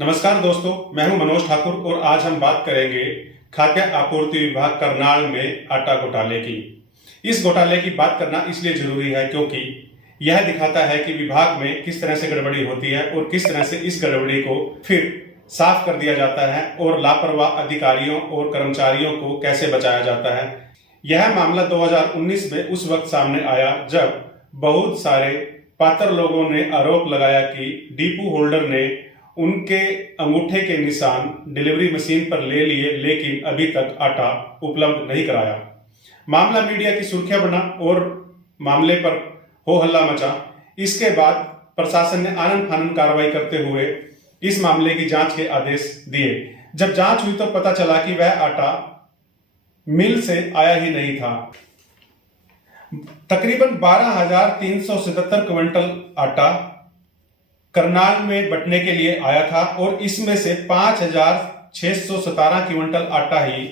नमस्कार दोस्तों, मैं हूं मनोज ठाकुर और आज हम बात करेंगे खाद्य आपूर्ति विभाग करनाल में आटा घोटाले की। इस घोटाले की बात करना इसलिए जरूरी है क्योंकि यह दिखाता है कि विभाग में किस तरह से गड़बड़ी होती है और किस तरह से इस गड़बड़ी को फिर साफ कर दिया जाता है और लापरवाह अधिकारियों और कर्मचारियों को कैसे बचाया जाता है। यह मामला 2019 में उस वक्त सामने आया जब बहुत सारे पात्र लोगों ने आरोप लगाया कि डिपो होल्डर ने उनके अंगूठे के निशान डिलीवरी मशीन पर ले लिए लेकिन अभी तक आटा उपलब्ध नहीं कराया। मामला मीडिया की सुर्खियां बना और मामले पर हो हल्ला मचा। इसके बाद प्रशासन ने आनन फानन कार्रवाई करते हुए इस मामले की जांच के आदेश दिए। जब जांच हुई तो पता चला कि वह आटा मिल से आया ही नहीं था। तकरीबन 12,377 क्विंटल आटा करनाल में बंटने के लिए आया था और इसमें से 5,617 क्विंटल आटा ही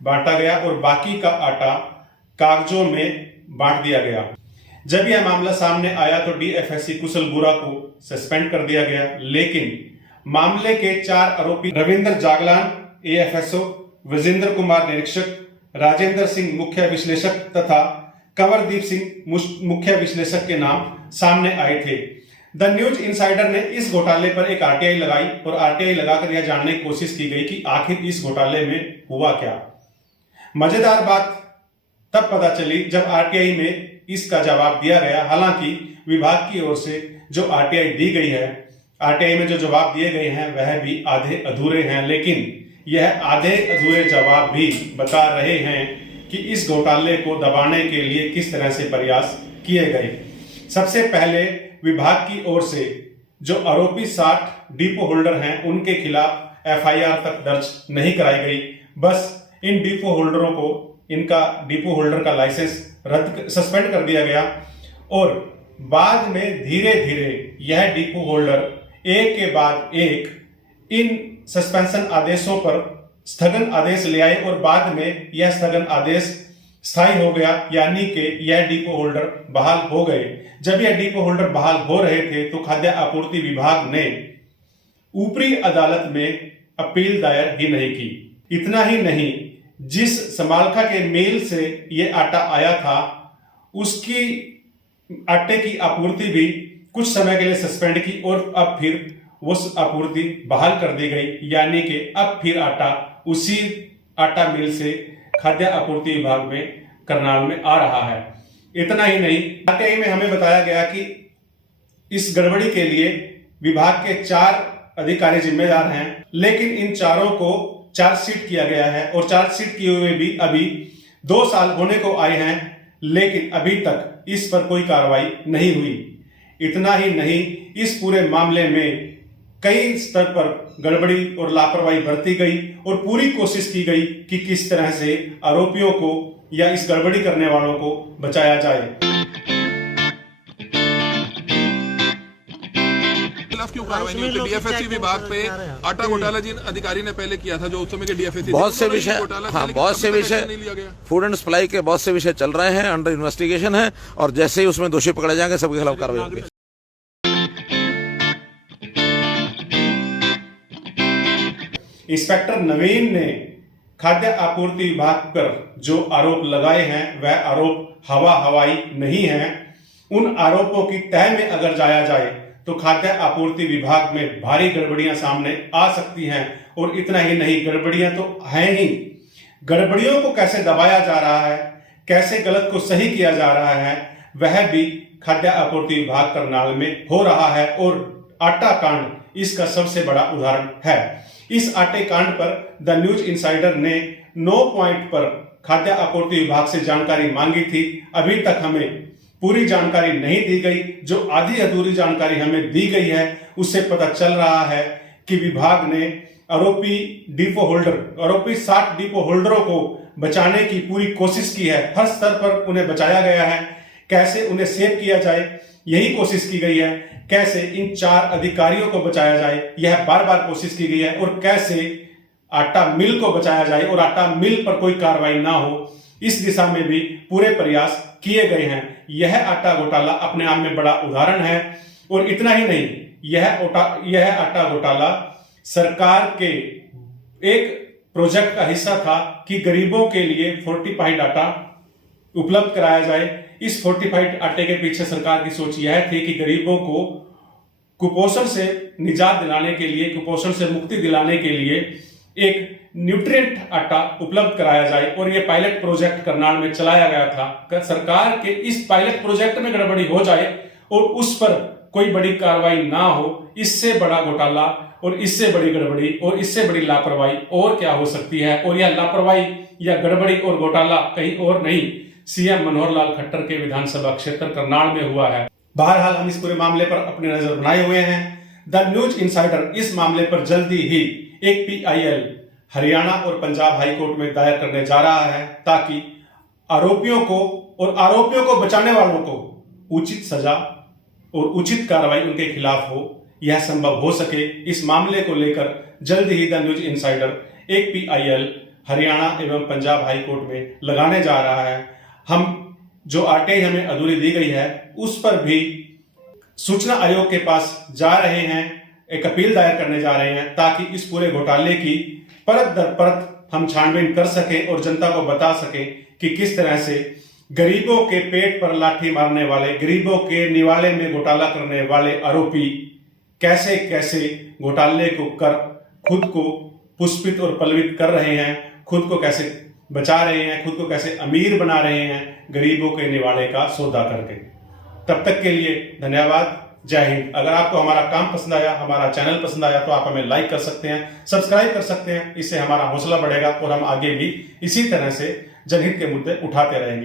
बांटा गया और बाकी का आटा कागजों में बांट दिया गया। जब यह मामला सामने आया तो डीएफएससी कुशल गुरा को सस्पेंड कर दिया गया, लेकिन मामले के 4 आरोपी रविंद्र जागलान एएफएसओ, विजेंद्र कुमार निरीक्षक, राजेंद्र सिंह मुख्य विश्लेषक तथा कंवरदीप सिंह मुख्य विश्लेषक के नाम सामने आए थे। द न्यूज इनसाइडर ने इस घोटाले पर एक आरटीआई लगाई और आरटीआई लगाकर यह जानने की कोशिश की गई कि आखिर इस घोटाले में हुआ क्या। मजेदार बात तब पता चली जब आरटीआई में इसका जवाब दिया गया। हालांकि विभाग की ओर से जो आरटीआई दी गई है, आरटीआई में जो जवाब दिए गए हैं वह भी आधे अधूरे हैं, लेकिन यह आधे अधूरे जवाब भी बता रहे हैं कि इस घोटाले को दबाने के लिए किस तरह से प्रयास किए गए। सबसे पहले विभाग की ओर से जो आरोपी 60 डिपो होल्डर हैं उनके खिलाफ एफआईआर तक दर्ज नहीं कराई गई। बस इन डिपो होल्डरों को इनका डिपो होल्डर का लाइसेंस सस्पेंड कर दिया गया और बाद में धीरे धीरे यह डिपो होल्डर एक के बाद एक इन सस्पेंशन आदेशों पर स्थगन आदेश ले आए और बाद में यह स्थगन आदेश स्थायी हो गया, यानी कि यह डिपो होल्डर बहाल हो गए। जब यह डिपो होल्डर बहाल हो रहे थे तो खाद्य आपूर्ति विभाग ने ऊपरी अदालत में अपील दायर ही नहीं की। इतना ही नहीं, जिस समालखा के मेल से यह आटा आया था उसकी आटे की आपूर्ति भी कुछ समय के लिए सस्पेंड की और अब फिर उस आपूर्ति बहाल कर दी गई, यानी कि अब फिर आटा उसी आटा मिल से खाद्य आपूर्ति विभाग में करनाल में आ रहा है। इतना ही नहीं, आरटीआई में हमें बताया गया कि इस गड़बड़ी के लिए विभाग के 4 अधिकारी जिम्मेदार हैं, लेकिन इन चारों को चार्जशीट किया गया है और चार्जशीट किए हुए भी अभी 2 साल होने को आए हैं, लेकिन अभी तक इस पर कोई कार्रवाई नहीं हुई। इतना ही नहीं, इस पूरे मामले में कई स्तर पर गड़बड़ी और लापरवाही बरती गई और पूरी कोशिश की गई कि किस तरह से आरोपियों को या इस गड़बड़ी करने वालों को बचाया जाए। क्यों कार्रवाई नहीं होती? डीएफएससी विभाग पे आटा घोटाला जिन अधिकारी ने पहले किया था, जो उस समय के डीएफएससी बहुत से विषय नहीं लिया गया। फूड एंड सप्लाई के बहुत से विषय चल रहे हैं, अंडर इन्वेस्टिगेशन है और जैसे ही उसमें दोषी पकड़े जाएंगे सबके खिलाफ कार्रवाई होगी। इंस्पेक्टर नवीन ने खाद्य आपूर्ति विभाग पर जो आरोप लगाए हैं वह आरोप हवाई नहीं है। उन आरोपों की तह में अगर जाया जाए तो खाद्य आपूर्ति विभाग में भारी गड़बड़ियां सामने आ सकती हैं और इतना ही नहीं, गड़बड़ियां तो हैं ही। गड़बड़ियों को कैसे दबाया जा रहा है, कैसे गलत को सही किया जा रहा है, वह भी खाद्य आपूर्ति विभाग करनाल में हो रहा है और आटा कांड इसका सबसे बड़ा उदाहरण है। इस आटे कांड पर द न्यूज इनसाइडर ने 9 पॉइंट पर खाद्य आपूर्ति विभाग से जानकारी मांगी थी। अभी तक हमें पूरी जानकारी नहीं दी गई। जो आधी अधूरी जानकारी हमें दी गई है उससे पता चल रहा है कि विभाग ने आरोपी 60 डिपो होल्डरों को बचाने की पूरी कोशिश की है। हर स्तर पर उन्हें बचाया गया है। कैसे उन्हें सेव किया जाए यही कोशिश की गई है। कैसे इन 4 अधिकारियों को बचाया जाए यह बार बार कोशिश की गई है और कैसे आटा मिल को बचाया जाए और आटा मिल पर कोई कार्रवाई ना हो, इस दिशा में भी पूरे प्रयास किए गए हैं। यह आटा घोटाला अपने आप में बड़ा उदाहरण है और इतना ही नहीं, यह आटा घोटाला सरकार के एक प्रोजेक्ट का हिस्सा था कि गरीबों के लिए फोर्टिफाइड आटा उपलब्ध कराया जाए। इस फोर्टिफाइड आटे के पीछे सरकार की सोच यह थी कि गरीबों को कुपोषण से निजात दिलाने के लिए, कुपोषण से मुक्ति दिलाने के लिए एक न्यूट्रिएंट आटा उपलब्ध कराया जाए। और यह पायलट प्रोजेक्ट करनाल में चलाया गया था। सरकार के इस पायलट प्रोजेक्ट में गड़बड़ी हो जाए और उस पर कोई बड़ी कार्रवाई ना हो, इससे बड़ा घोटाला और इससे बड़ी गड़बड़ी और इससे बड़ी लापरवाही और क्या हो सकती है। और यह लापरवाही या गड़बड़ी और घोटाला कहीं और नहीं, सीएम मनोहर लाल खट्टर के विधानसभा क्षेत्र करनाल में हुआ है। बहरहाल हम इस पूरे मामले पर अपनी नजर बनाए हुए हैं। द न्यूज इनसाइडर इस मामले पर जल्दी ही एक PIL हरियाणा और पंजाब हाईकोर्ट में दायर करने जा रहा है, ताकि आरोपियों को बचाने वालों को उचित सजा और उचित कार्रवाई उनके खिलाफ हो, यह संभव हो सके। इस मामले को लेकर जल्द ही द न्यूज इनसाइडर एक PIL हरियाणा एवं पंजाब हाईकोर्ट में लगाने जा रहा है। हम जो आटे हमें अधूरी दी गई है उस पर भी सूचना आयोग के पास जा रहे हैं, एक अपील दायर करने जा रहे हैं, ताकि इस पूरे घोटाले की परत दर परत हम छानबीन कर सकें और जनता को बता सकें कि किस तरह से गरीबों के पेट पर लाठी मारने वाले, गरीबों के निवाले में घोटाला करने वाले आरोपी कैसे कैसे घोटाले को कर खुद को पुष्पित और पल्लवित कर रहे हैं, खुद को कैसे बचा रहे हैं, खुद को कैसे अमीर बना रहे हैं गरीबों के निवाले का सौदा करके। तब तक के लिए धन्यवाद। जय हिंद। अगर आपको हमारा काम पसंद आया, हमारा चैनल पसंद आया, तो आप हमें लाइक कर सकते हैं, सब्सक्राइब कर सकते हैं। इससे हमारा हौसला बढ़ेगा और हम आगे भी इसी तरह से जनहित के मुद्दे उठाते रहेंगे।